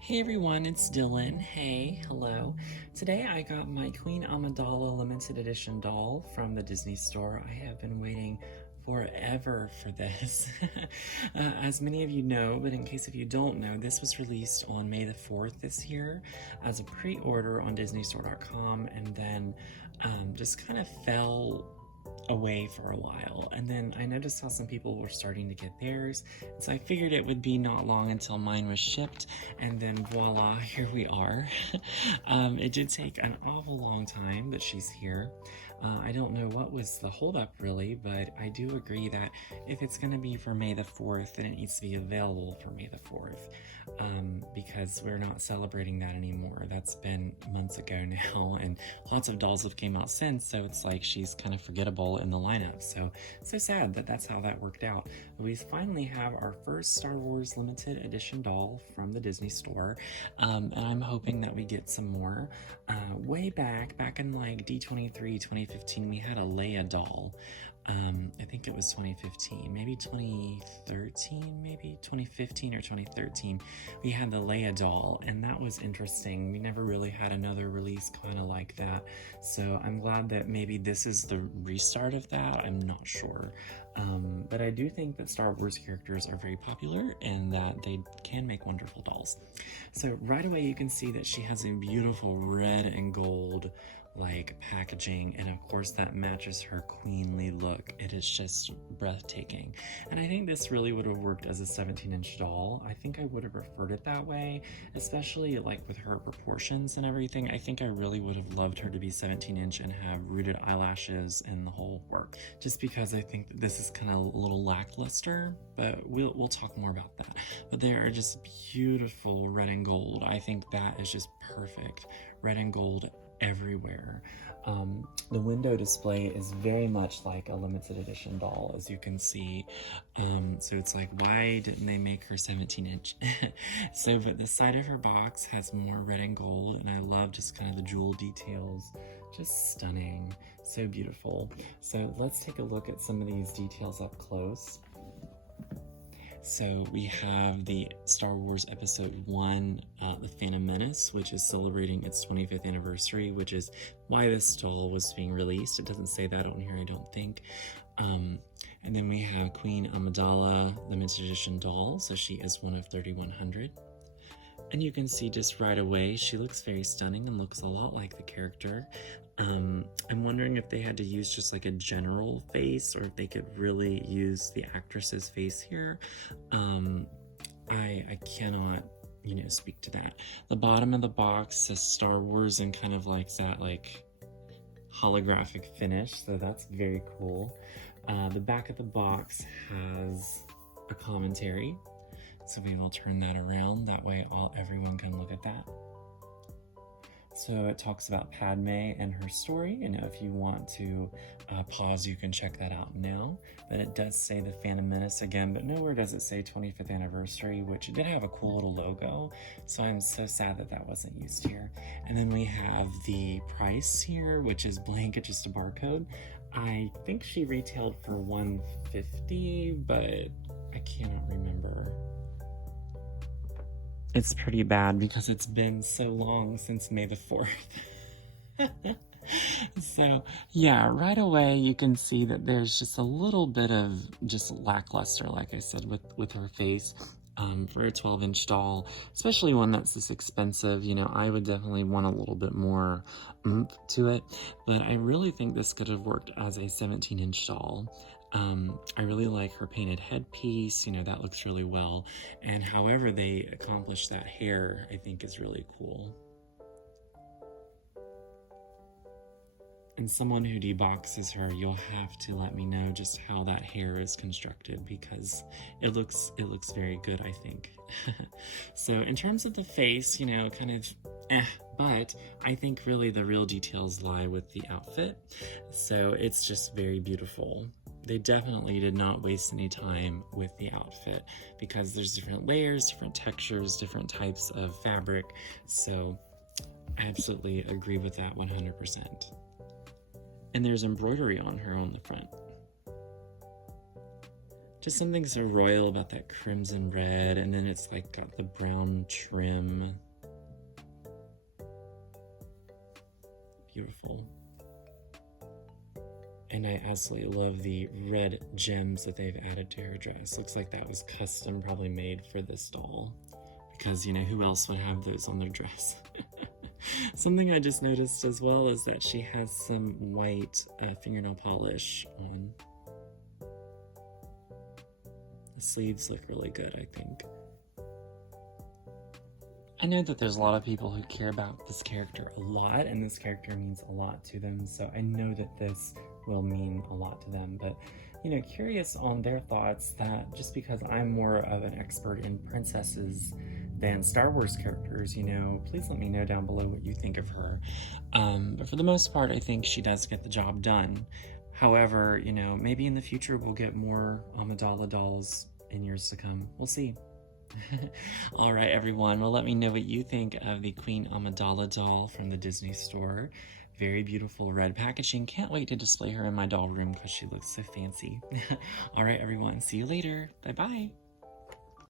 Hey everyone, it's Dylan. Hey, hello. Today I got my Queen Amidala limited edition doll from the Disney store. I have been waiting forever for this. As many of you know, but in case if you don't know, this was released on May the 4th this year as a pre-order on disneystore.com, and then just kind of fell away for a while, and then I noticed how some people were starting to get theirs, so I figured it would be not long until mine was shipped, and then voila, here we are. It did take an awful long time, but she's here. I don't know what was the holdup really, but I do agree that if it's going to be for May the 4th, then it needs to be available for May the 4th, because we're not celebrating that anymore. That's been months ago now, and lots of dolls have came out since, so it's like she's kind of forgettable in the lineup. So sad that that's how that worked out. But we finally have our first Star Wars limited edition doll from the Disney store, and I'm hoping that we get some more. Way back in like D23 2015, we had a Leia doll. I think it was 2015, maybe 2013, maybe 2015 or 2013. We had the Leia doll, and that was interesting. We never really had another release kind of like that, so I'm glad that maybe this is the restart of that. I'm not sure, but I do think that Star Wars characters are very popular and that they can make wonderful dolls. So right away you can see that she has a beautiful red and gold like packaging, and of course that matches her queenly look. It is just breathtaking, and I think this really would have worked as a 17-inch doll. I think I would have preferred it that way, especially like with her proportions and everything. I think I really would have loved her to be 17-inch and have rooted eyelashes and the whole work, just because I think that this is kind of a little lackluster, but we'll talk more about that. But they are just beautiful red and gold. I think that is just perfect. Red and gold everywhere. The window display is very much like a limited edition doll, as you can see. So it's like, why didn't they make her 17-inch? So, but the side of her box has more red and gold, and I love just kind of the jewel details. Just stunning. So beautiful. So let's take a look at some of these details up close. So we have the Star Wars Episode 1, The Phantom Menace, which is celebrating its 25th anniversary, which is why this doll was being released. It doesn't say that on here, I don't think. And then we have Queen Amidala limited edition doll, so she is one of 3,100. And you can see just right away, she looks very stunning and looks a lot like the character. I'm wondering if they had to use just like a general face, or if they could really use the actress's face here. I cannot, speak to that. The bottom of the box says Star Wars and kind of like that like holographic finish, so that's very cool. The back of the box has a commentary, so we will turn that around. That way everyone can look at that. So it talks about Padme and her story, and if you want to pause, you can check that out now. But it does say the Phantom Menace again, but nowhere does it say 25th anniversary, which did have a cool little logo, so I'm so sad that that wasn't used here. And then we have the price here, which is blank, it's just a barcode. I think she retailed for $150, but I cannot remember. It's pretty bad because it's been so long since May the 4th. So yeah, right away you can see that there's just a little bit of just lackluster, like I said, with her face. For a 12-inch doll, especially one that's this expensive, I would definitely want a little bit more oomph to it, but I really think this could have worked as a 17-inch doll. I really like her painted headpiece, that looks really well, and however they accomplish that hair, I think is really cool. And someone who deboxes her, you'll have to let me know just how that hair is constructed, because it looks very good, I think. So in terms of the face, kind of but I think really the real details lie with the outfit. So it's just very beautiful. They definitely did not waste any time with the outfit, because there's different layers, different textures, different types of fabric. So I absolutely agree with that 100%. And there's embroidery on her on the front. Just something so royal about that crimson red, and then it's like got the brown trim. Beautiful. And I absolutely love the red gems that they've added to her dress. Looks like that was custom, probably made for this doll. Because, you know, who else would have those on their dress? Something I just noticed as well is that she has some white fingernail polish on. The sleeves look really good, I think. I know that there's a lot of people who care about this character a lot, and this character means a lot to them, so I know that this will mean a lot to them, but, you know, curious on their thoughts that just because I'm more of an expert in princesses than Star Wars characters, you know, please let me know down below what you think of her. But for the most part, I think she does get the job done. However, you know, maybe in the future we'll get more Amidala dolls in years to come. We'll see. All right, everyone. Well, let me know what you think of the Queen Amidala doll from the Disney store. Very beautiful red packaging. Can't wait to display her in my doll room because she looks so fancy. All right, everyone. See you later. Bye-bye.